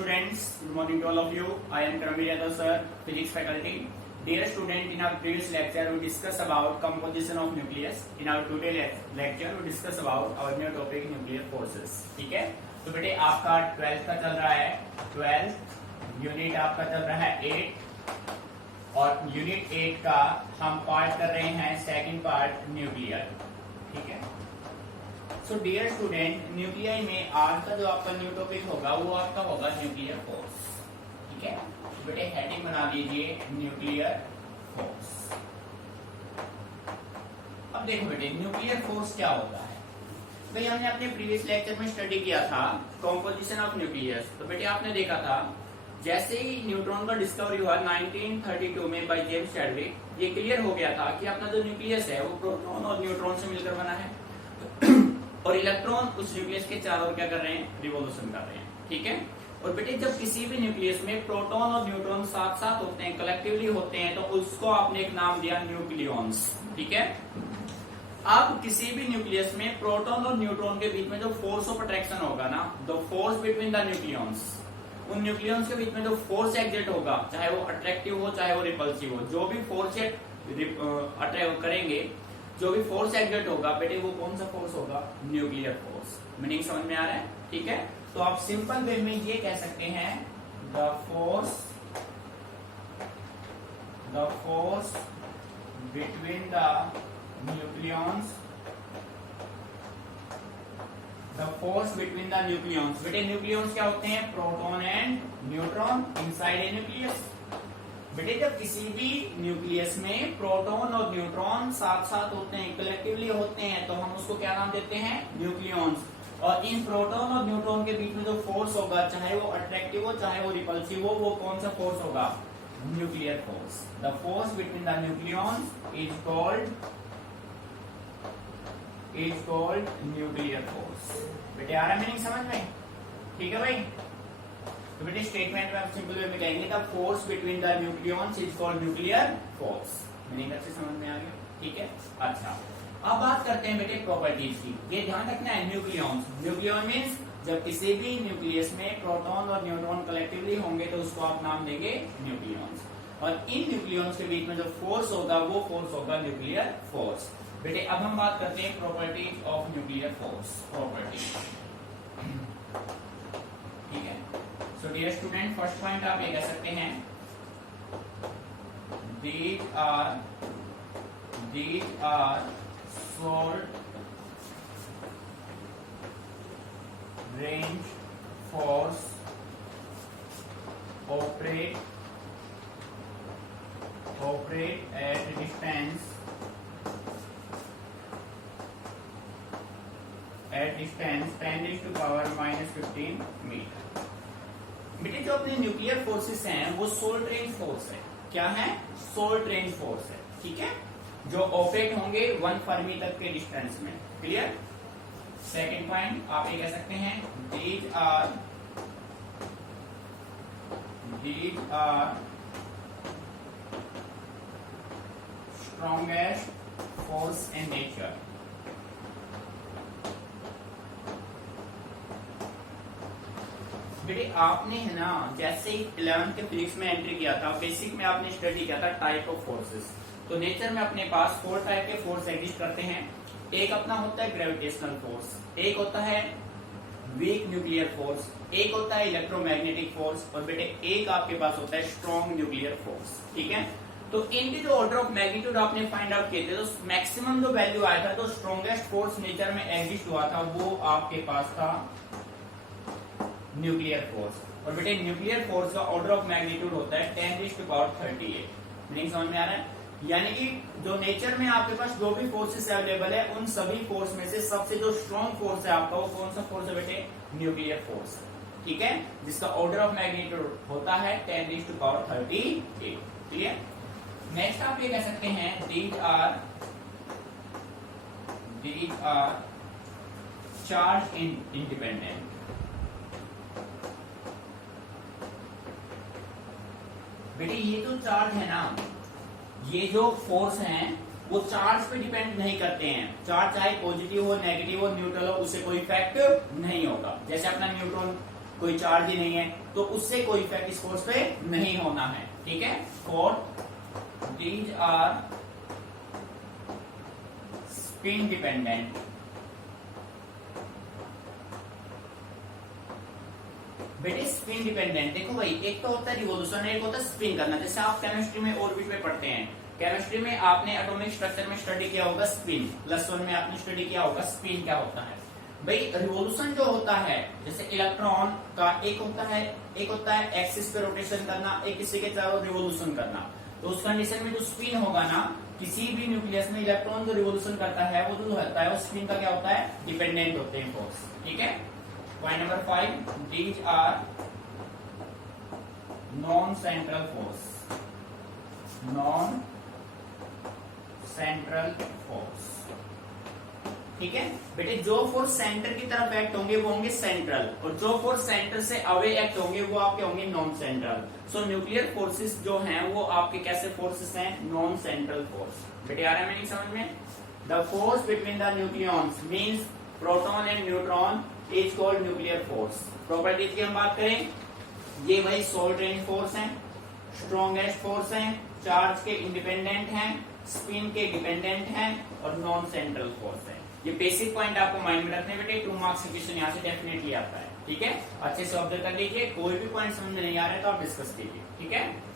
students, good morning to all of you. I am Karamir Yadav sir, physics faculty. Dear student, in our previous lecture we discussed about composition of nucleus. In our today lecture we discuss about our new topic nuclear forces. ठीक है, तो बेटे आपका 12th का चल रहा है 12 unit आपका चल रहा है 8 और यूनिट 8 का हम पार्ट कर रहे हैं सेकंड पार्ट न्यूक्लियर. ठीक है, सो डियर स्टूडेंट, न्यूक्लियर में आज का जो आपका न्यू टॉपिक होगा वो आपका होगा न्यूक्लियर फोर्स. ठीक है, तो बेटे हेडिंग बना लीजिए न्यूक्लियर फोर्स. अब देखो बेटे न्यूक्लियर फोर्स क्या होता है. भाई हमने अपने प्रीवियस लेक्चर में स्टडी किया था कॉम्पोजिशन ऑफ न्यूक्लियस. तो बेटे आपने देखा था जैसे ही न्यूट्रॉन का डिस्कवरी हुआ 1932 में बाय जेम्स चैडविक, ये क्लियर हो गया था कि अपना जो न्यूक्लियस है वो प्रोटॉन और न्यूट्रॉन से मिलकर बना है और इलेक्ट्रॉन उस न्यूक्लियस के चारों ओर क्या कर रहे हैं, रिवोल्यूशन कर रहे हैं. ठीक है, और बेटे जब किसी भी न्यूक्लियस में प्रोटॉन और न्यूट्रॉन साथ साथ होते हैं, कलेक्टिवली होते हैं, तो उसको आपने एक नाम दिया न्यूक्लियॉन्स. ठीक है, अब किसी भी न्यूक्लियस में प्रोटॉन और न्यूट्रॉन के बीच में जो फोर्स ऑफ अट्रैक्शन होगा ना, the force between the nucleons, उन न्यूक्लियॉन्स के बीच में जो फोर्स एग्जिट होगा, चाहे वो अट्रैक्टिव हो चाहे वो रिपल्सिव हो, जो भी फोर्स अट्रैक्ट करेंगे, जो भी फोर्स एग्जिट होगा बेटे वो कौन सा फोर्स होगा, न्यूक्लियर फोर्स. मीनिंग समझ में आ रहा है. ठीक है, तो आप सिंपल वे में ये कह सकते हैं the force between the nucleons, बेटे न्यूक्लियॉन्स क्या होते हैं, proton and neutron inside a nucleus. बेटे जब किसी भी न्यूक्लियस में प्रोटॉन और न्यूट्रॉन साथ साथ होते हैं, कलेक्टिवली होते हैं, तो हम उसको क्या नाम देते हैं, न्यूक्लियॉन्स. और इन प्रोटॉन और न्यूट्रॉन के बीच में जो फोर्स होगा, चाहे वो अट्रैक्टिव हो चाहे वो रिपल्सिव हो, वो कौन सा फोर्स होगा, nuclear force. The force between the nucleons is called nuclear force. बेटे आ रहा है मीनिंग समझ में. ठीक है भाई, तो बेटे स्टेटमेंट में आप सिंपल वे में कहेंगे the force between the nucleons is called nuclear force. Meaning अच्छे समझ में आ गया. ठीक है, अच्छा अब बात करते हैं बेटे प्रॉपर्टीज की. ये ध्यान रखना है न्यूक्लियॉन्स. न्यूक्लियॉन मीन्स जब किसी भी न्यूक्लियस में प्रोटॉन और न्यूट्रॉन कलेक्टिवली होंगे तो उसको आप नाम देंगे न्यूक्लियॉन्स. और इन न्यूक्लियॉन्स के बीच में जो फोर्स होगा वो फोर्स होगा न्यूक्लियर फोर्स. बेटे अब हम बात करते हैं properties of nuclear force. Properties, ठीक है. So dear student, first point आप ये कह सकते हैं these are short range force operate at distance 10⁻⁻15 metre. बेटे जो अपने न्यूक्लियर फोर्सेस हैं वो शॉर्ट रेंज फोर्स है. क्या है, शॉर्ट रेंज फोर्स है. ठीक है, जो ऑपरेट होंगे 1 फर्मी तक के डिस्टेंस में. क्लियर. सेकेंड पॉइंट आप ये कह सकते हैं these are strongest force in nature. बेटे आपने है ना जैसे ही 11th के फिजिक्स में एंट्री किया था, बेसिक में आपने स्टडी किया था टाइप ऑफ फोर्सेस. तो नेचर में अपने पास 4 टाइप के फोर्स एग्जिस्ट करते हैं. एक अपना होता है ग्रेविटेशनल फोर्स, एक होता है वीक न्यूक्लियर फोर्स, एक होता है इलेक्ट्रोमैग्नेटिक फोर्स, और बेटे एक आपके पास होता है स्ट्रॉन्ग न्यूक्लियर फोर्स. ठीक है, तो इनके जो ऑर्डर ऑफ मैग्नीट्यूड आपने फाइंड आउट किए थे, तो मैक्सिमम जो वैल्यू आया था, तो स्ट्रॉन्गेस्ट फोर्स नेचर में एग्जिस्ट हुआ था, वो आपके पास था न्यूक्लियर फोर्स. और बेटे न्यूक्लियर फोर्स का ऑर्डर ऑफ मैग्नीट्यूड होता है 10⁻38. मीनिंग समझ में आ रहा है. यानी कि जो नेचर में आपके पास जो भी फोर्सेस अवेलेबल है, उन सभी फोर्स में से सबसे जो स्ट्रॉन्ग फोर्स है आपका, वो कौन सा फोर्स है बेटे, न्यूक्लियर फोर्स. ठीक है, जिसका ऑर्डर ऑफ मैग्नीट्यूड होता है 10⁻38. क्लियर. नेक्स्ट आप ये कह सकते हैं these are charge independent. बेटे ये जो चार्ज है ना, ये जो फोर्स हैं वो चार्ज पे डिपेंड नहीं करते हैं. चार्ज चाहे पॉजिटिव हो, नेगेटिव हो, न्यूट्रल हो, उससे कोई इफेक्ट नहीं होगा. जैसे अपना कोई चार्ज ही नहीं है, तो उससे कोई इफेक्ट इस फोर्स पे नहीं होना है। ठीक है, for these are spin dependent. बेटे स्पिन डिपेंडेंट देखो भाई, एक तो होता है रिवोल्यूशन, एक होता है स्पिन करना। जैसे आप केमिस्ट्री में ऑर्बिट में पढ़ते हैं, केमिस्ट्री में आपने एटॉमिक स्ट्रक्चर में स्टडी किया होगा स्पिन, +1 में आपने स्टडी किया होगा स्पिन क्या होता है। भाई रिवोल्यूशन जो होता है, जैसे इलेक्ट्रॉन का एक होता है एक्सिस पे रोटेशन करना, एक किसी के चारों रिवोल्यूशन करना। तो उस कंडीशन में जो स्पिन होगा ना, किसी भी न्यूक्लियस में इलेक्ट्रॉन जो रिवोल्यूशन करता है वो जो होता है वो स्पिन का क्या होता है, डिपेंडेंट होते हैं फोर्स। ठीक है, point number 5, these are non central force, non central force. ठीक है बेटे, जो फोर्स सेंटर की तरफ एक्ट होंगे वो होंगे सेंट्रल, और जो फोर्स सेंटर से अवे एक्ट होंगे वो आपके होंगे नॉन सेंट्रल। सो न्यूक्लियर फोर्सेस जो हैं वो आपके कैसे फोर्सेस हैं, नॉन सेंट्रल फोर्स। बेटे आ रहा है मीनिंग समझ में? The force between the nucleons means proton and neutron is called nuclear force. Properties की हम बात करें, ये वही शॉर्ट रेंज फोर्स हैं, स्ट्रॉन्गेस्ट फोर्स हैं, चार्ज के इंडिपेंडेंट हैं, स्पिन के डिपेंडेंट हैं और नॉन सेंट्रल फोर्स है। ये बेसिक पॉइंट आपको माइंड में रखने बेटे, 2 मार्क्स क्वेश्चन यहाँ से डेफिनेटली आता है। ठीक है, अच्छे से ऑब्जर्व कर लीजिए, कोई भी पॉइंट समझ में नहीं आ रहा है तो आप डिस्कस कीजिए। ठीक है,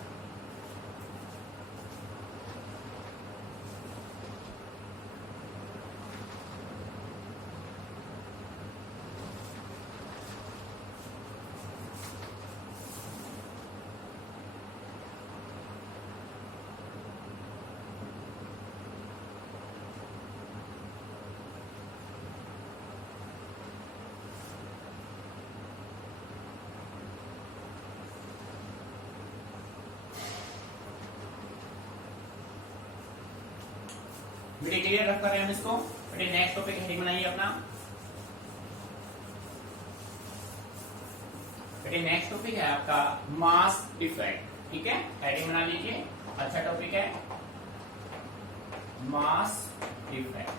बेटे क्लियर रख कर रहे हैं हम इसको। बेटे नेक्स्ट टॉपिक हेडिंग बनाइए अपना। बेटे नेक्स्ट टॉपिक है आपका मास इफेक्ट। ठीक है, हेडिंग बना लीजिए, अच्छा टॉपिक है मास इफेक्ट।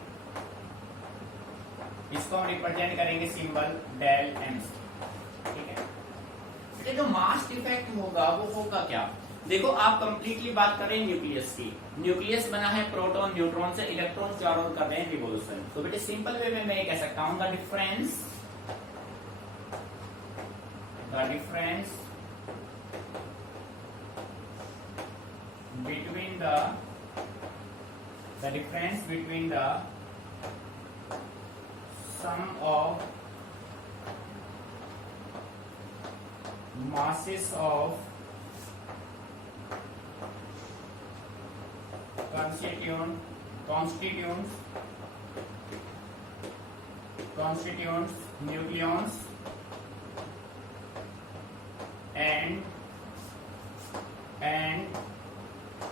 इसको हम रिप्रेजेंट करेंगे सिंबल डेल एम से। ठीक है बेटे, जो मास इफेक्ट होगा वो होगा क्या? देखो आप कंप्लीटली बात करें न्यूक्लियस की, न्यूक्लियस बना है प्रोटॉन न्यूट्रॉन से, इलेक्ट्रॉन चारों ओर कर रहे हैं रिवोल्यूशन। तो बेटे सिंपल वे में मैं ये कह सकता हूं the difference between the sum of masses of constituents nucleons and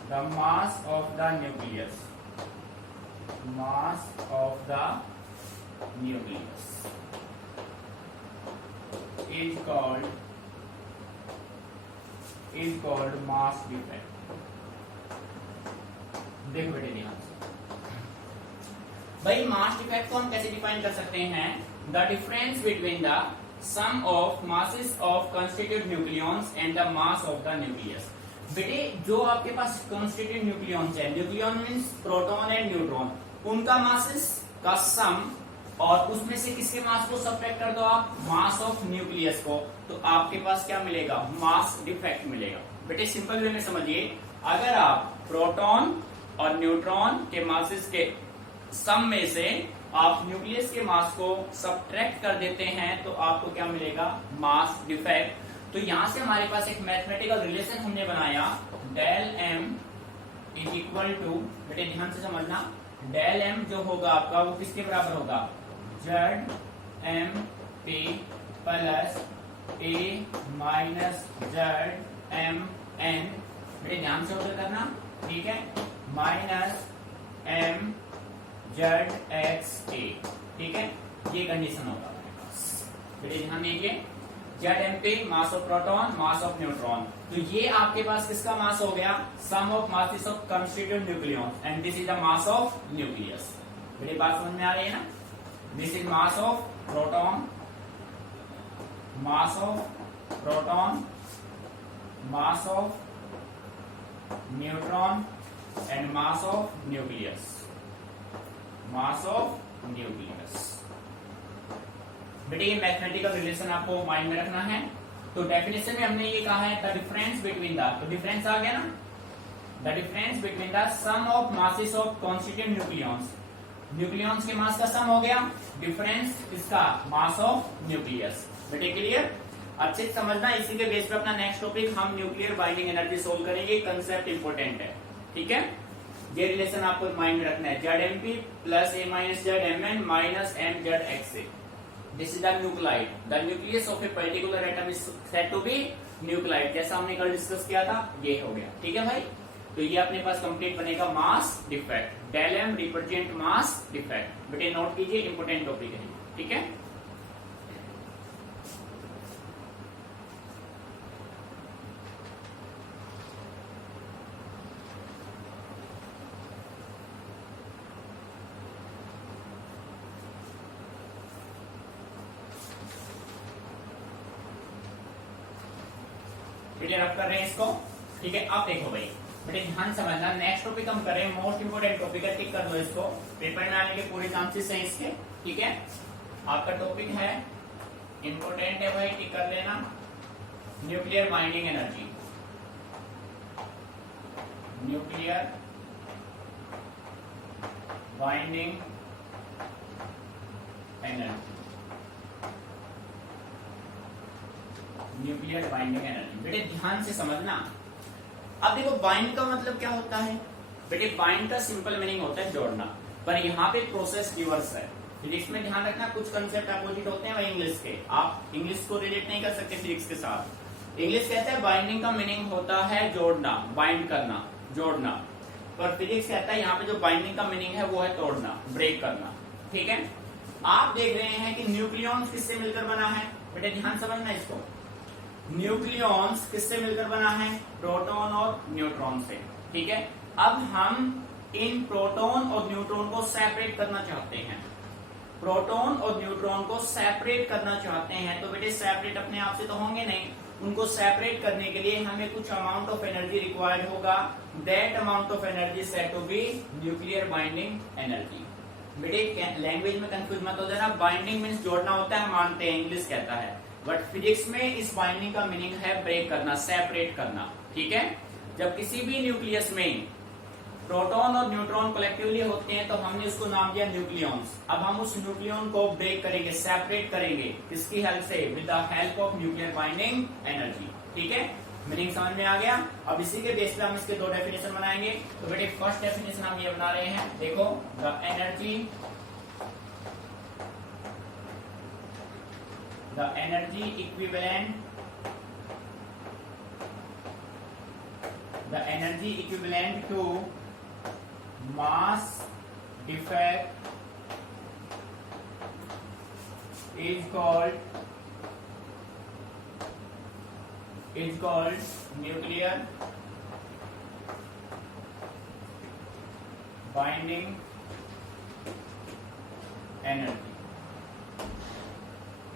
the mass of the nucleus is called mass defect। देखो बेटे ध्यान से, भाई मास डिफेक्ट को हम कैसे डिफाइन कर सकते हैं? The difference between the sum of masses of constitute nucleons and the mass of the nucleus. बेटे जो आपके पास कंस्टिट्यूट न्यूक्लियॉन्स है, nucleon means proton and neutron, उनका मासेस का सम और उसमें से किसके मास को सब्ट्रैक्ट कर दो आप, मास ऑफ न्यूक्लियस को, तो आपके पास क्या मिलेगा? मास डिफेक्ट मिलेगा। बेटे सिंपल वे में समझिए, अगर आप प्रोटॉन और न्यूट्रॉन के मासेस के सम में से आप न्यूक्लियस के मास को सब्ट्रैक्ट कर देते हैं तो आपको क्या मिलेगा? Mass defect. तो यहां से हमारे पास एक मैथमेटिकल रिलेशन हमने बनाया, del M is equal to, बेटे ध्यान से समझना, डेल एम जो होगा आपका वो किसके बराबर होगा? Z M P plus A minus Z M N, बेटे ध्यान से ऑब्जर्व करना, ठीक है, माइनस एम जेड एक्स ए। ठीक है, ये कंडीशन होगा हमारे पास। बेटे ध्यान दीजिए, Z M P mass of proton, mass of neutron, तो ये आपके पास किसका मास हो गया? Sum of masses of constituent nucleons and this is the mass of nucleus. बेटे बात समझ में आ रही है ना? This is mass of proton mass of proton, mass of neutron and mass of nucleus. Mass of nucleus. बेटे ये मैथमेटिकल रिलेशन आपको माइंड में रखना है। तो डेफिनेशन में हमने ये कहा है द डिफरेंस बिटवीन द, तो डिफरेंस आ गया ना, the difference between the sum of masses of constituent nucleons, nucleons के मास का सम हो गया, डिफरेंस इसका मास ऑफ न्यूक्लियस। बेटे क्लियर, अच्छे से समझना। इसी के बेस पे अपना नेक्स्ट टॉपिक हम न्यूक्लियर बाइंडिंग एनर्जी सोल्व करेंगे। कंसेप्ट इंपॉर्टेंट है, ठीक है। ये रिलेशन आपको माइंड में रखना है, ZMP plus A minus ZMN minus MZXA। This is the nuclide, the nucleus of a particular atom is said to be nuclide, जैसा हमने कल डिस्कस किया था, ये हो गया, ठीक है भाई। तो ये अपने पास कंप्लीट बनेगा mass defect, del M represent mass defect. बेटे नोट कीजिए, इंपोर्टेंट टॉपिक है, ठीक है। क्लियर आप कर रहे हैं इसको, ठीक है। अब देखो भाई, बेटे ध्यान समझना, नेक्स्ट टॉपिक हम कर रहे हैं, मोस्ट इंपोर्टेंट टॉपिक है, टिक कर दो इसको, पेपर में आने के पूरे चांसेस हैं इसके, ठीक है। आपका टॉपिक है इंपोर्टेंट है भाई, टिक कर लेना, nuclear binding energy, nuclear binding energy, nuclear binding energy. बेटे ध्यान से समझना। अब देखो बाइंड का मतलब क्या होता है बेटे, बाइंड का सिंपल मीनिंग होता है जोड़ना, पर यहाँ पे प्रोसेस रिवर्स है। फिजिक्स में ध्यान रखना, कुछ कंसेप्ट अपोजिट होते हैं वही इंग्लिश के, आप इंग्लिश को रिलेट नहीं कर सकते फिजिक्स के साथ। इंग्लिश कहता है बाइंडिंग का मीनिंग होता है जोड़ना, बाइंड करना, जोड़ना, पर फिजिक्स कहता है यहाँ पे जो बाइंडिंग का मीनिंग है वो है तोड़ना, ब्रेक करना, ठीक है। आप देख रहे हैं कि न्यूक्लियॉन्स किससे मिलकर बना है, बेटे ध्यान समझना इसको, न्यूक्लियॉन्स किससे मिलकर बना है, प्रोटॉन और न्यूट्रॉन से, ठीक है। अब हम इन प्रोटॉन और न्यूट्रॉन को सेपरेट करना चाहते हैं, प्रोटॉन और न्यूट्रॉन को सेपरेट करना चाहते हैं, तो बेटे सेपरेट अपने आप से तो होंगे नहीं, उनको सेपरेट करने के लिए हमें कुछ अमाउंट ऑफ एनर्जी रिक्वायर्ड होगा, that amount of energy said to be nuclear binding energy. बेटे लैंग्वेज में कंफ्यूज मत हो जाना, बाइंडिंग मीन्स जोड़ना होता है, मानते हैं, इंग्लिश कहता है, बट फिजिक्स में इस बाइंडिंग का मीनिंग है ब्रेक करना, सेपरेट करना, ठीक है। जब किसी भी न्यूक्लियस में प्रोटॉन और न्यूट्रॉन कलेक्टिवली होते हैं तो हमने उसको नाम दिया न्यूक्लियॉन्स। अब हम उस न्यूक्लियॉन को ब्रेक करेंगे, सेपरेट करेंगे, किसकी हेल्प से, with the help of nuclear binding energy, ठीक है। मीनिंग समझ में आ गया। अब इसी के बेस पे हम इसके दो डेफिनेशन बनाएंगे। तो बेटे फर्स्ट डेफिनेशन हम ये बना रहे हैं, देखो, the energy equivalent to mass defect is called nuclear binding energy,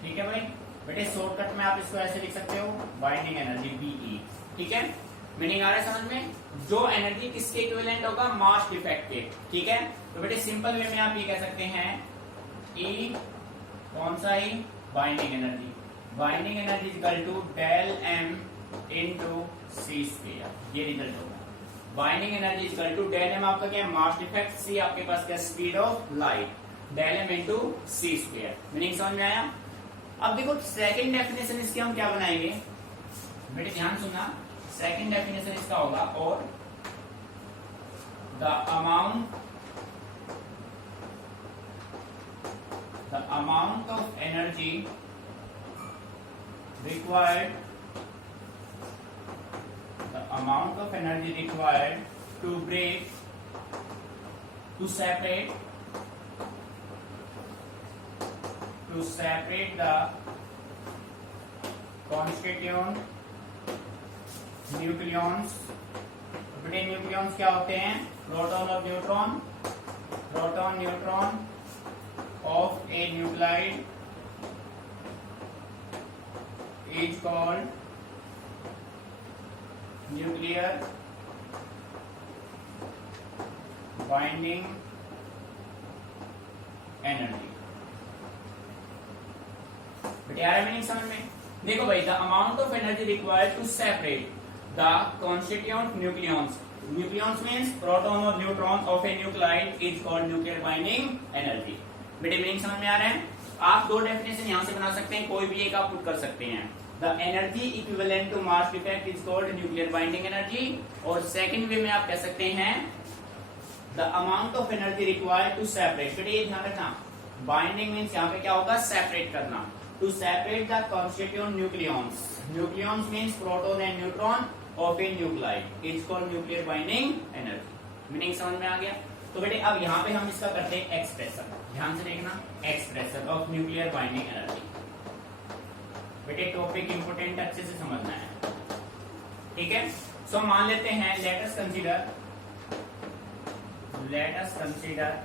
ठीक है भाई। बेटे शॉर्टकट में आप इसको ऐसे लिख सकते हो, बाइंडिंग एनर्जी BE, ठीक है। मीनिंग आ रहा है समझ में, जो एनर्जी किसके इक्विवेलेंट होगा, मास डिफेक्ट के, ठीक है। तो बेटे सिंपल वे में आप ये कह सकते हैं E कौन सा ही, binding energy, binding energy equal to del M into C square, ये रिजल्ट होगा। Binding energy equal to del M आपका क्या है, मास डिफेक्ट, C आपके पास क्या, speed of light, del M into C square. Meaning समझ में आया। अब देखो सेकंड डेफिनेशन इसकी हम क्या बनाएंगे, बेटे ध्यान सुनना, सेकंड डेफिनेशन इसका होगा, और the amount of energy required to break, to separate the constituent nucleons. बेटे न्यूक्लियॉन्स क्या होते हैं, प्रोटॉन और neutron, proton neutron of a nuclide is called nuclear binding energy। बेटे आ रहा है मीनिंग समझ में? देखो भाई, the amount of energy required to separate the constituent nucleons, nucleons means proton और neutron of a nuclide is called nuclear binding energy. बेटे मीनिंग समझ में आ रहा है? आप दो डेफिनेशन यहां से बना सकते हैं, कोई भी एक आप पुट कर सकते हैं। The energy equivalent to mass defect is called nuclear binding energy, और सेकंड वे में आप कह सकते हैं the amount of energy required to separate. बेटे ये ध्यान रखना, बाइंडिंग मींस यहाँ पे क्या होगा, सेपरेट करना। To separate the constituent nucleons, nucleons means proton and neutron of a nuclide is called nuclear binding energy. Meaning समझ में आ गया? तो बेटे अब यहाँ पे हम इसका करते हैं एक्सप्रेशन, ध्यान से देखना, expression of nuclear binding energy. बेटे टॉपिक इंपोर्टेंट, अच्छे से समझना है, ठीक है? सो मान लेते हैं, let us consider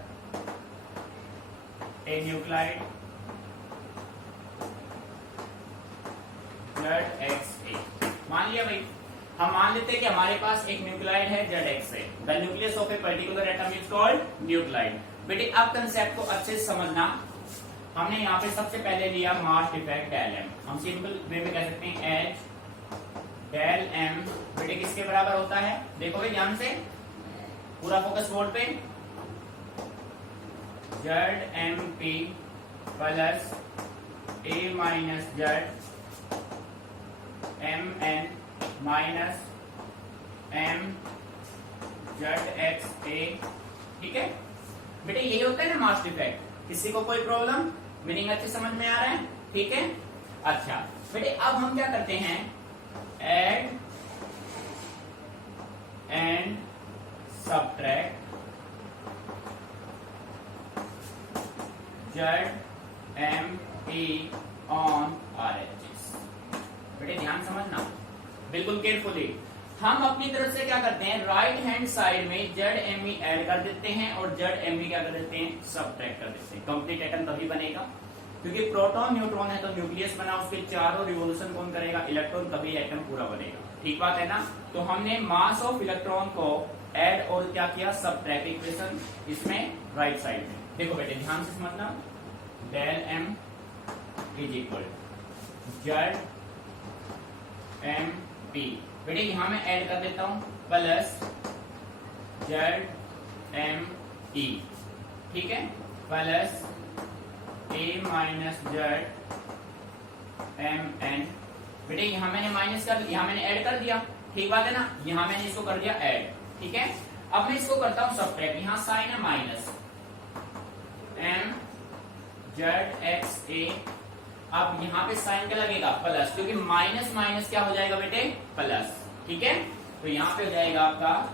a nuclide ZXA। मान लिया भाई, हम मान लेते हैं कि हमारे पास एक न्यूक्लाइड है ZX है। The nucleus of a particular atom is called nuclide. बेटे अब कंसेप्ट को अच्छे से समझना, हमने यहाँ पे सबसे पहले लिया मास डिफेक्ट डेल एम, हम सिंपल वे में कह सकते हैं H डेल एम। बेटे किसके बराबर होता है? देखो भाई ध्यान से, पूरा फोकस बोर्ड पे, ZMP plus A minus Z MN minus M ZXA, ठीक है? बेटे यही होता है ना मास डिफेक्ट। किसी को कोई प्रॉब्लम? मीनिंग अच्छे समझ में आ रहा है, ठीक है? अच्छा बेटे अब हम क्या करते हैं, add and subtract ZMP on RHS। बेटे ध्यान समझना, बिल्कुल केयरफुली। हम अपनी तरफ से क्या करते हैं, राइट हैंड साइड में ZME ऐड कर देते हैं और ZME क्या कर देते हैं, सब्ट्रैक्ट कर देते हैं। कंप्लीट एटम तभी बनेगा क्योंकि प्रोटॉन न्यूट्रॉन है तो न्यूक्लियस बना, उसके चारों रिवोल्यूशन कौन करेगा, इलेक्ट्रॉन, तभी एटम पूरा बनेगा। ठीक बात है ना? तो हमने मास ऑफ इलेक्ट्रॉन को ऐड और क्या किया, सब्ट्रैक्ट, इक्वेशन इसमें राइट साइड में। देखो बेटे ध्यान से समझना, del M is equal Z M P. बेटे यहां मैं ऐड कर देता हूं प्लस जेड एम ई, ठीक है, plus A minus Z M N. बेटे यहां मैंने माइनस कर, यहां मैंने ऐड कर दिया, ठीक बात है ना? यहां मैंने इसको कर दिया ऐड, ठीक है? अब मैं इसको करता हूं सब्ट्रैक्ट, यहां साइन है माइनस एम जेड एक्स ए। अब यहां पे साइन क्या लगेगा, प्लस, क्योंकि माइनस माइनस क्या हो जाएगा बेटे, प्लस, ठीक है? तो यहां पे हो जाएगा आपका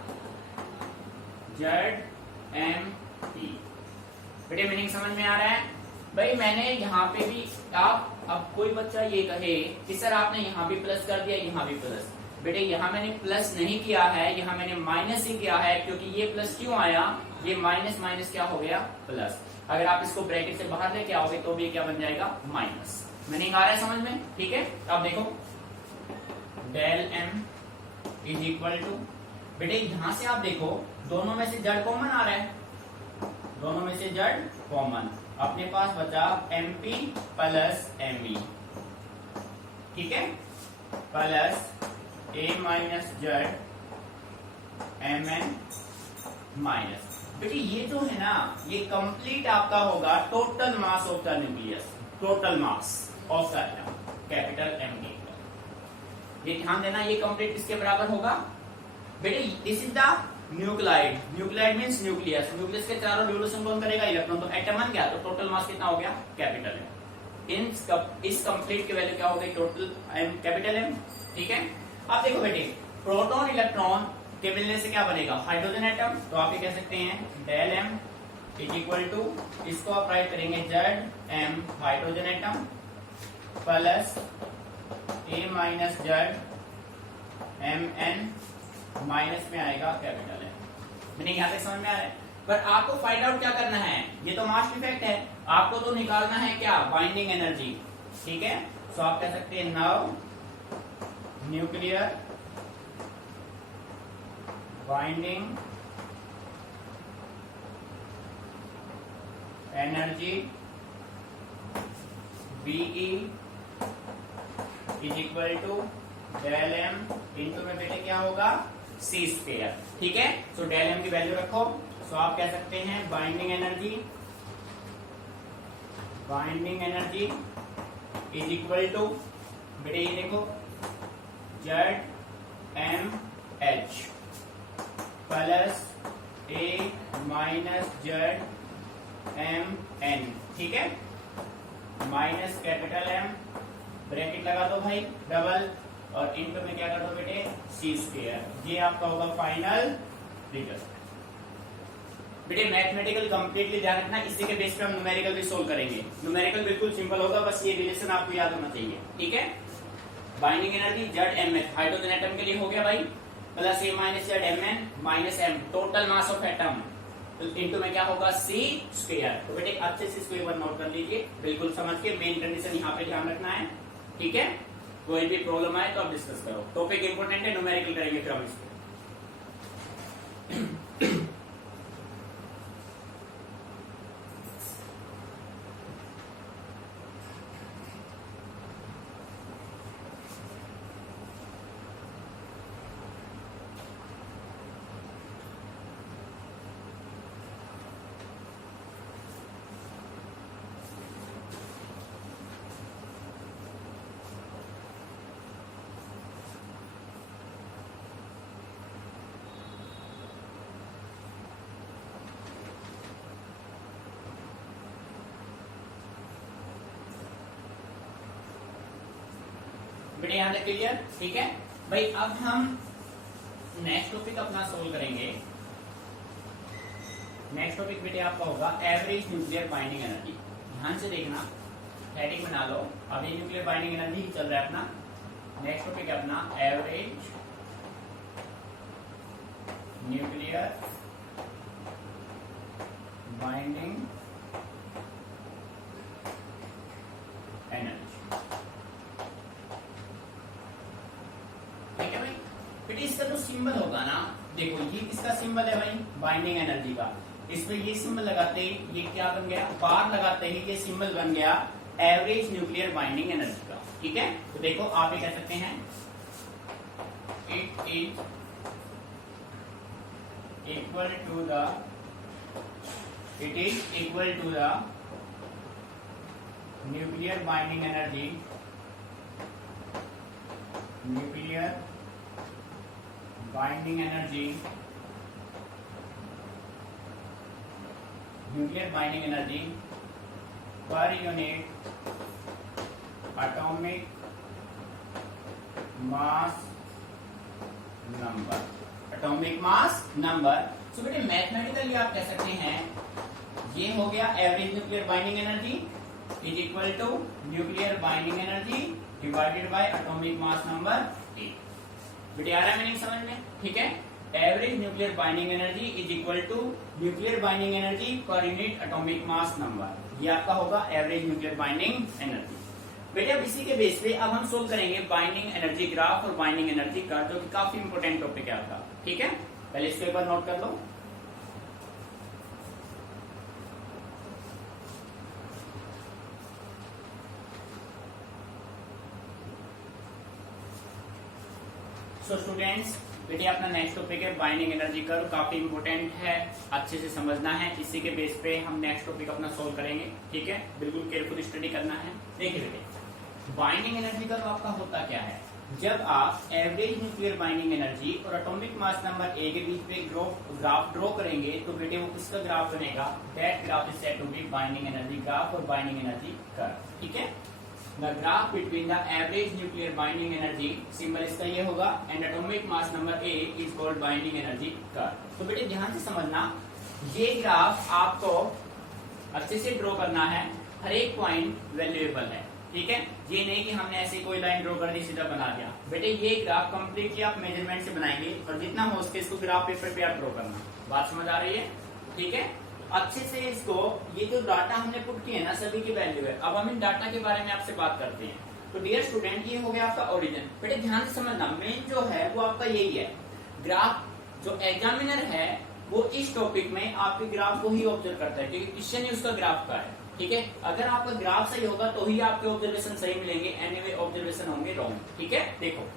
जेड एम पी। बेटे मीनिंग समझ में आ रहा है? भाई मैंने यहाँ पे भी, आप अब कोई बच्चा ये कहे कि सर आपने यहाँ भी प्लस कर दिया, यहाँ भी प्लस। बेटे यहाँ मैंने प्लस नहीं किया है, यहाँ मैंने माइनस ही किया है, क्योंकि ये प्लस क्यों आया, ये माइनस माइनस क्या हो गया, प्लस। अगर आप इसको ब्रैकेट से बाहर लेके आओगे तो भी क्या बन जाएगा, माइनस। मीनिंग आ रहा है समझ में? ठीक है, अब देखो del M is equal to, बेटे यहां से आप देखो दोनों में से जेड कॉमन आ रहा है, दोनों में से जेड कॉमन, अपने पास बचा MP प्लस ME, ठीक है, plus A minus Z MN minus. बेटे ये जो है ना, ये कंप्लीट आपका होगा total mass of the nucleus, total mass of the atom, capital M के। ये ध्यान देना, ये कंप्लीट किसके बराबर होगा बेटे, this is the nuclide. Nuclide means nucleus, nucleus के चारों रिवोल्यूशन कौन करेगा, इलेक्ट्रॉन। तो एटम बन गया, तो टोटल मास कितना हो गया, कैपिटल M। इस कंप्लीट की वैल्यू क्या हो गई, टोटल कैपिटल M, ठीक है? अब देखो बेटे, प्रोटॉन इलेक्ट्रॉन के मिलने से क्या बनेगा, हाइड्रोजन एटम। तो आप ये कह सकते हैं del M is equal to, इसको आप राइट करेंगे Z M hydrogen atom plus A minus Z M N minus में आएगा कैपिटल है। मीनिंग यहां तक समझ में आ रहा है? पर आपको फाइंड आउट क्या करना है, ये तो मास डिफेक्ट है, आपको तो निकालना है क्या, बाइंडिंग एनर्जी, ठीक है? सो आप कह सकते हैं now nuclear binding energy BE is equal to del M into में बेटे क्या होगा सी स्क्वायर। ठीक है, सो डेल एम की वैल्यू रखो। सो आप कह सकते हैं binding energy is equal to बेटे ये देखो Z M H plus A minus Z M N. ठीक है, माइनस कैपिटल एम ब्रैकेट लगा दो भाई डबल और इनटू में क्या कर दो बेटे सी स्क्वायर। ये आपका होगा फाइनल रिजल्ट। बेटे मैथमेटिकल कंप्लीटली ध्यान रखना, इसी के बेस पे हम न्यूमेरिकल भी सोल्व करेंगे। न्यूमेरिकल बिल्कुल सिंपल होगा, बस ये रिलेशन आपको याद होना चाहिए। ठीक है, binding energy Z M H hydrogen atom के लिए हो गया भाई, plus A minus Z M N minus M total mass of atom into में क्या होगा सी स्क्वायर। तो बेटे अच्छे से इसको एक बार नोट कर लीजिए, बिल्कुल समझ के मेन कंडीशन यहाँ पे ध्यान रखना है। ठीक है, कोई भी प्रॉब्लम आए तो आप डिस्कस करो। टॉपिक इंपोर्टेंट है, न्यूमेरिकल करेंगे फिर हम इसको। बेटे यहाँ तक क्लियर। ठीक है भाई, अब हम नेक्स्ट टॉपिक अपना सोल्व करेंगे। नेक्स्ट टॉपिक बेटे आपका होगा एवरेज न्यूक्लियर बाइंडिंग एनर्जी। ध्यान से देखना, हेडिंग बना लो। अभी न्यूक्लियर बाइंडिंग एनर्जी ही चल रहा है अपना। नेक्स्ट टॉपिक है अपना एवरेज न्यूक्लियर बाइंडिंग एनर्जी। बेटे इसका जो सिंबल होगा ना, देखो ये किसका सिंबल है भाई, बाइंडिंग एनर्जी का। इस पे ये सिंबल लगाते ही ये क्या बन गया, बार लगाते ही ये सिंबल बन गया एवरेज न्यूक्लियर बाइंडिंग एनर्जी का। ठीक है, तो देखो आप ये कह सकते हैं it is equal to the nuclear binding energy per unit atomic mass number. So बेटे मैथमेटिकली आप कह सकते हैं ये हो गया average nuclear binding energy is equal to nuclear binding energy divided by atomic mass number A. बेटे आ रहा है मीनिंग समझ में। ठीक है, average nuclear binding energy is equal to nuclear binding energy per unit atomic mass number. ये आपका होगा एवरेज न्यूक्लियर बाइंडिंग एनर्जी। बेटे अब इसी के बेस पे अब हम सोल्व करेंगे बाइंडिंग एनर्जी ग्राफ और बाइंडिंग एनर्जी का, जो कि काफी इंपोर्टेंट टॉपिक है आपका। ठीक है, पहले इसको एक बार नोट कर लो। सो स्टूडेंट्स, बेटे अपना नेक्स्ट टॉपिक है बाइंडिंग एनर्जी कर्व, काफी इंपोर्टेंट है, अच्छे से समझना है। इसी के बेस पे हम नेक्स्ट टॉपिक अपना सोल्व करेंगे। ठीक है, बिल्कुल केयरफुल स्टडी करना है। देखिए बेटे, बाइंडिंग एनर्जी कर्व आपका होता क्या है, जब आप एवरेज न्यूक्लियर बाइंडिंग एनर्जी और एटॉमिक मास नंबर ए के बीच में ग्राफ ड्रॉ करेंगे तो बेटे वो किसका ग्राफ बनेगा, that graph is said to be binding energy graph और बाइंडिंग एनर्जी कर्व। ठीक है, the graph between the average nuclear binding energy, symbol इसका ये होगा, and atomic mass number A is called binding energy curve. तो बेटे ध्यान से समझना, ये ग्राफ आपको अच्छे से ड्रॉ करना है, हर एक पॉइंट वैल्यूएबल है। ठीक है, ये नहीं कि हमने ऐसी कोई लाइन ड्रॉ कर दी सीधा बना दिया। बेटे ये ग्राफ कंप्लीटली आप मेजरमेंट से बनाएंगे और जितना हो सके इसको ग्राफ पेपर पे आप ड्रॉ करना। बात समझ आ रही है। ठीक है, अच्छे से इसको, ये जो डाटा हमने पुट किए ना सभी की वैल्यू है। अब हम इन डाटा के बारे में आपसे बात करते हैं। तो डियर स्टूडेंट ये हो गया आपका ओरिजिन। बेटे ध्यान से समझना, मेन जो है वो आपका यही है, ग्राफ। जो एग्जामिनर है वो इस टॉपिक में आपके ग्राफ को ही ऑब्जर्व करता है, क्योंकि क्वेश्चन ही उसका ग्राफ का है। ठीक है, अगर आपका ग्राफ सही होगा तो ही आपके ऑब्जर्वेशन सही मिलेंगे, एनीवे ऑब्जर्वेशन होंगे रॉन्ग। ठीक है, देखो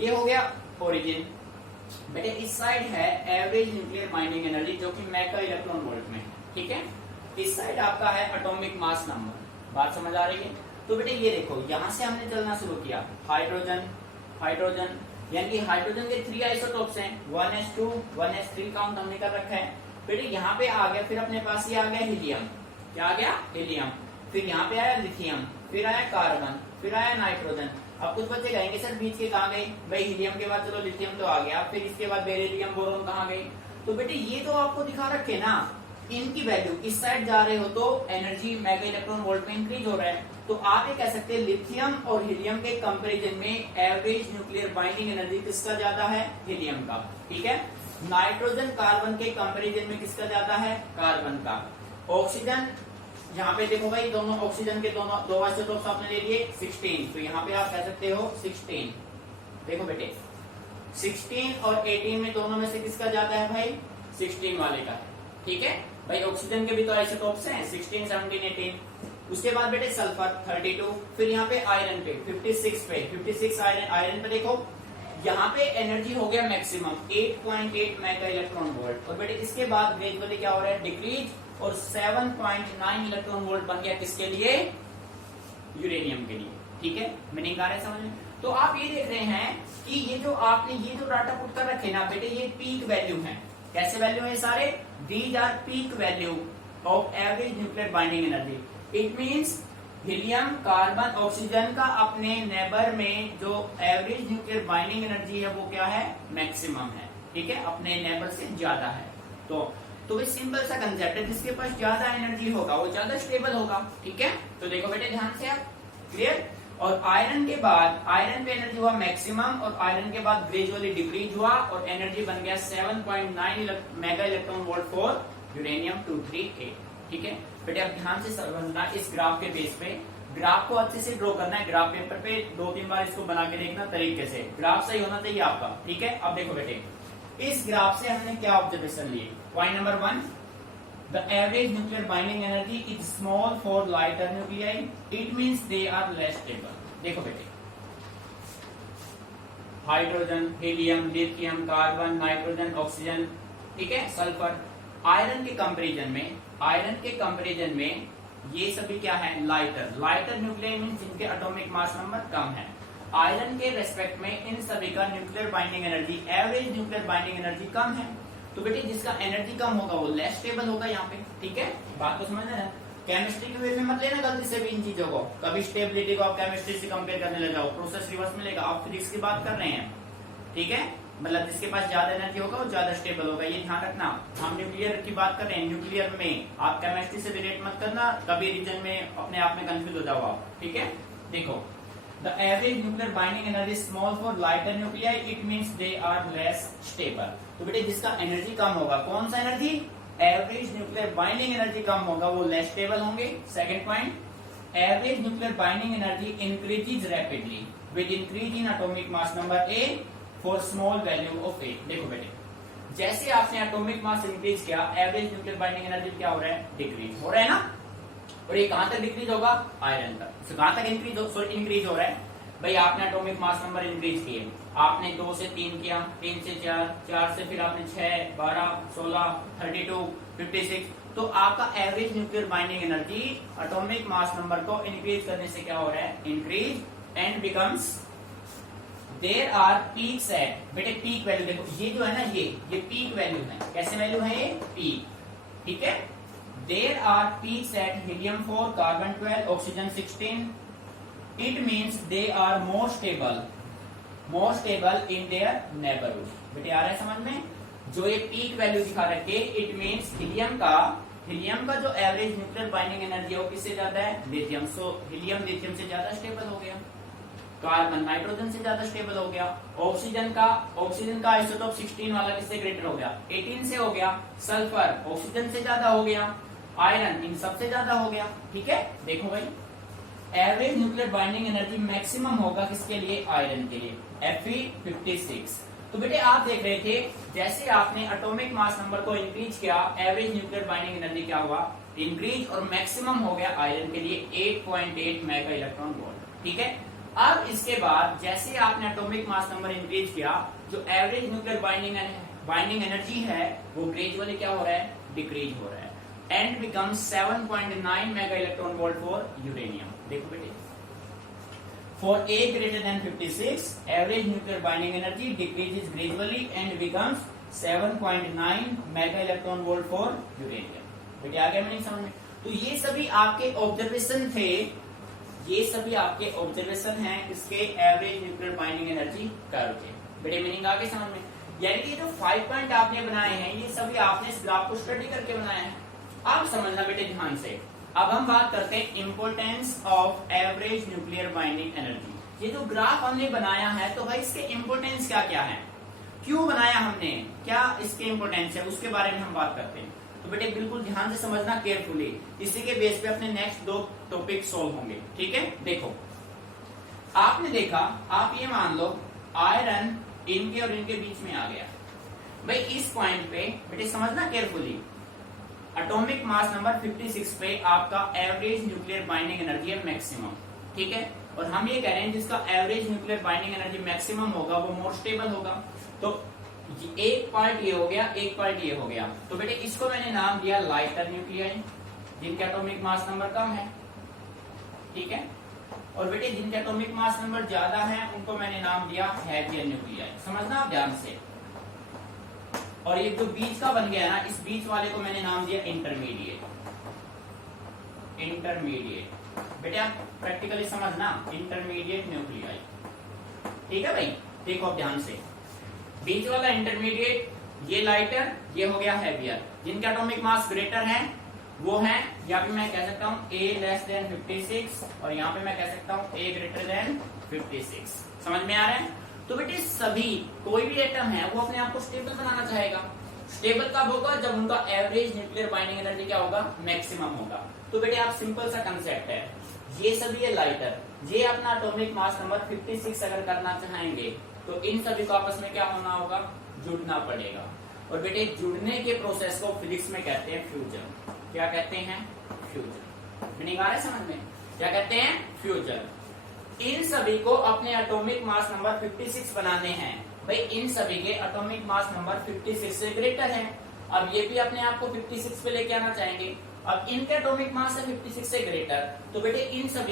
ये हो गया ओरिजिन। बेटे इस साइड है एवरेज न्यूक्लियर बाइंडिंग एनर्जी, जो कि मेगा इलेक्ट्रॉन वोल्ट में है। ठीक है, इस साइड आपका है एटॉमिक मास नंबर। बात समझ आ रही है? तो बेटे ये देखो, यहां से हमने चलना शुरू किया, हाइड्रोजन हाइड्रोजन, यानी कि हाइड्रोजन के 3 आइसोटोप्स हैं, 1s2 1s3 काउंट हमने कर रखा है। बेटे यहाँ पे आ गया, फिर अपने पास ये आ गया हीलियम। क्या आ गया? हीलियम। फिर यहाँ पे आया लिथियम, फिर आया कार्बन, फिर आया नाइट्रोजन। अब कुछ बच्चे कहेंगे सर बीच के कहाँ गए? भाई हीलियम के बाद चलो लिथियम तो आ गया, फिर इसके बाद बेरिलियम बोरोन कहाँ गए? तो बेटे ये तो आपको दिखा रखे ना, इनकी वैल्यू इस साइड जा रहे हो तो एनर्जी मेगा इलेक्ट्रॉन वोल्ट में इंक्रीज हो रहा है। तो आप ये कह सकते हैं लिथियम और हीलियम के कंपैरिजन में एवरेज न्यूक्लियर बाइंडिंग एनर्जी किसका ज्यादा है? हीलियम का। ठीक है, नाइट्रोजन कार्बन के कंपैरिजन में किसका ज्यादा है? कार्बन का। ऑक्सीजन, यहाँ पे देखो भाई, दोनों ऑक्सीजन के दोनों 2 आइसोटोप्स आपने ले लिए 16, तो यहाँ पे आप कह सकते हो 16। देखो बेटे 16 और 18 में दोनों में से किसका ज्यादा है भाई? 16 वाले का है। ठीक है भाई, ऑक्सीजन के भी तो आइसोटोप्स हैं 16 17 18। उसके बाद बेटे सल्फर 32, फिर यहाँ पे आयरन पे 56 आयरन पे देखो, यहाँ पे एनर्जी हो गया मैक्सिमम 8.8 मेगा इलेक्ट्रॉन वोल्ट। और बेटे इसके बाद ग्रेजुअली क्या हो रहा है? डिक्रीज, और 7.9 इलेक्ट्रॉन वोल्ट बन गया किसके लिए? यूरेनियम के लिए। ठीक है, मीनिंग आ रहा है समझ में? तो आप ये देख रहे हैं कि ये जो आपने ये जो डाटा पुट कर रखे ना बेटे, ये पीक वैल्यू है। कैसे वैल्यू है सारे? These are peak value of average nuclear binding energy. It means helium carbon oxygen का अपने नेबर में जो एवरेज न्यूक्लियर बाइंडिंग एनर्जी है वो क्या है? मैक्सिमम है। ठीक है, अपने नेबर से ज्यादा है। तो ये सिंपल सा कंसेप्ट है, जिसके पास ज्यादा एनर्जी होगा वो ज्यादा स्टेबल होगा। ठीक है, तो देखो बेटे ध्यान से आप, क्लियर? और आयरन के बाद, आयरन पे एनर्जी हुआ मैक्सिमम, और आयरन के बाद ग्रेजुअली डिक्रीज हुआ और एनर्जी बन गया 7.9 mega electron volt for uranium 238। ठीक है बेटे, अब ध्यान से समझना इस ग्राफ के बेस पे, ग्राफ को अच्छे से ड्रॉ करना है, ग्राफ पेपर पे 2-3 बार इसको बना के देखना तरीके से, ग्राफ सही होना चाहिए आपका। ठीक है, अब देखो बेटे इस ग्राफ से हमने क्या ऑब्जर्वेशन लिए? Point number 1, the average nuclear binding energy is small for lighter nuclei. It means they are less stable. देखो बेटे, hydrogen, helium, lithium, carbon, nitrogen, oxygen, ठीक है, सल्फर, आयरन के कंपैरिजन में ये सभी क्या है? लाइटर न्यूक्लियर मीन्स जिनके एटॉमिक मास नंबर कम है। आयरन के रेस्पेक्ट में इन सभी का nuclear binding energy, average nuclear binding energy कम है। तो बेटे जिसका एनर्जी कम होगा वो लेस स्टेबल होगा यहाँ पे। ठीक है, बात को समझना है। केमिस्ट्री के वे में मत लेना गलती से भी इन चीजों को, कभी स्टेबिलिटी को आप केमिस्ट्री से कंपेयर करने लग जाओ, प्रोसेस रिवर्स मिलेगा। आप फिजिक्स की बात कर रहे हैं, ठीक है, मतलब जिसके पास ज्यादा एनर्जी होगा वो ज्यादा स्टेबल होगा, ये ध्यान रखना। हम न्यूक्लियर की बात कर रहे हैं, न्यूक्लियर में आप केमिस्ट्री से रिलेट मत करना, कभी रीजन में अपने आप में कंफ्यूज हो जाओ आप। ठीक है, देखो the average nuclear binding energy is small for lighter nuclei, it means they are less stable. तो बेटे जिसका एनर्जी कम होगा, कौन सा energy? Average nuclear binding energy कम होगा, वो लेस स्टेबल होंगे। Second point, average nuclear binding energy increases rapidly with increase in atomic mass number A for small value of A. देखो बेटे जैसे आपने एटॉमिक मास इंक्रीज किया, एवरेज न्यूक्लियर बाइंडिंग एनर्जी क्या हो रहा है? डिक्रीज हो रहा है ना। और ये कहां तक डिक्रीज होगा? आयरन तक। तो कहां तक इंक्रीज हो रहा है भाई? आपने एटॉमिक मास नंबर इंक्रीज किए, आपने 2 से 3 किया, 3 से 4, 4 से फिर आपने 6, 12, 16, 32, 56, तो आपका average nuclear binding energy atomic mass number को इंक्रीज करने से क्या हो रहा है? Increase and becomes there are peaks at. बेटे पीक वैल्यू देखो, ये जो है ना, ये पीक वैल्यू है। कैसे वैल्यू है ये? पीक। ठीक है, there are peaks at helium 4, carbon 12, oxygen 16. It means they are more stable in their neighborhood. बेटे आ रहा है समझ में? जो ये पीक वैल्यू दिखा रखे, इट मीन्स हीलियम का जो एवरेज न्यूक्लियर बाइंडिंग एनर्जी है वो किससे ज्यादा है? लिथियम। सो हीलियम लिथियम से ज्यादा स्टेबल हो गया, कार्बन नाइट्रोजन से ज्यादा स्टेबल हो गया, ऑक्सीजन का आइसोटोप 16 वाला किससे ग्रेटर हो गया? 18 से हो गया, सल्फर ऑक्सीजन से ज्यादा हो गया, आयरन इन सबसे ज्यादा हो गया। ठीक है, देखो भाई average nuclear binding energy maximum होगा किसके लिए, आयरन के लिए, Fe56। तो बेटे आप देख रहे थे जैसे आपने एटॉमिक मास नंबर को इंक्रीज किया, एवरेज न्यूक्लियर बाइंडिंग एनर्जी क्या हुआ, इंक्रीज, और मैक्सिमम हो गया आयरन के लिए 8.8 मेगा इलेक्ट्रॉन वोल्ट। ठीक है, अब इसके बाद जैसे आपने एटॉमिक मास नंबर इंक्रीज किया, जो एवरेज न्यूक्लियर बाइंडिंग एनर्जी है वो ग्रेजुअली क्या हो रहा है, डिक्रीज हो रहा है, and becomes 7.9 mega electron volt for uranium. देखो बेटे, for A greater than 56, average nuclear binding energy decreases gradually and becomes 7.9 mega electron volt for uranium। बेटे आ गया मीनिंग समझ में? तो ये सभी आपके ऑब्जर्वेशन थे, ये सभी आपके ऑब्जर्वेशन हैं इसके average nuclear binding energy curve के। बेटे मीनिंग आ गई समझ में? यानी कि जो 5 पॉइंट आपने बनाए हैं ये सभी आपने इस ग्राफ को स्टडी करके बनाए हैं। आप समझना बेटे ध्यान से। अब हम बात करते हैं importance of average nuclear binding energy. ये जो ग्राफ हमने बनाया है तो भाई इसके इंपोर्टेंस क्या क्या है, क्यों बनाया हमने, क्या इसके इंपोर्टेंस है, उसके बारे में हम बात करते हैं। तो बेटे बिल्कुल ध्यान से समझना केयरफुली, इसी के बेस पे अपने नेक्स्ट 2 टॉपिक सोल्व होंगे। ठीक है, देखो आपने देखा, आप ये मान लो आयरन इनके और इनके बीच में आ गया। भाई इस पॉइंट पे बेटे समझना केयरफुली, एटॉमिक मास नंबर 56 पे आपका एवरेज न्यूक्लियर बाइंडिंग एनर्जी है मैक्सिमम। ठीक है, और हम ये कह रहे हैं जिसका average nuclear binding energy maximum होगा वो मोर स्टेबल होगा। तो एक पार्ट ये हो गया, एक पार्ट ये हो गया। तो बेटे इसको मैंने नाम दिया लाइटर न्यूक्लियाई, जिनका एटॉमिक मास नंबर कम है। ठीक है, और बेटे जिनके एटॉमिक मास नंबर ज्यादा है उनको मैंने नाम दिया हैवियर न्यूक्लियाई। समझना आप ध्यान से। और ये जो बीच का बन गया ना, इस बीच वाले को मैंने नाम दिया इंटरमीडिएट। बेटे आप प्रैक्टिकली समझना, इंटरमीडिएट न्यूक्लियाई। ठीक है भाई, देखो आप ध्यान से, बीच वाला इंटरमीडिएट, ये लाइटर, ये हो गया हैवियर। जिनका एटॉमिक मास ग्रेटर है वो है, यहाँ पे मैं कह सकता हूँ A लेस देन 56 और यहाँ पे मैं कह सकता हूँ A ग्रेटर देन 56। समझ में आ रहा है? तो बेटे सभी कोई भी एटम है वो अपने आप को स्टेबल बनाना चाहेगा। स्टेबल कब होगा, जब उनका एवरेज न्यूक्लियर बाइंडिंग एनर्जी क्या होगा, मैक्सिमम होगा। तो बेटे आप सिंपल सा कंसेप्ट है, ये सभी है लाइटर, ये अपना एटॉमिक मास नंबर 56 अगर करना चाहेंगे तो इन सभी को आपस में क्या होना होगा, जुड़ना पड़ेगा। और बेटे जुड़ने के प्रोसेस को फिजिक्स में कहते हैं फ्यूजन। क्या कहते हैं, फ्यूजन। मीनिंग आ रहा है समझ में? क्या कहते हैं, फ्यूजन। इन सभी को अपने एटॉमिक मास नंबर 56 बनाने हैं। भाई इन सभी के एटॉमिक मास नंबर 56 से ग्रेटर है। अब ये भी अपने आप को 56 पे लेके आना चाहेंगे। अब इनका एटॉमिक मास है 56 से ग्रेटर, तो बेटे इन सभी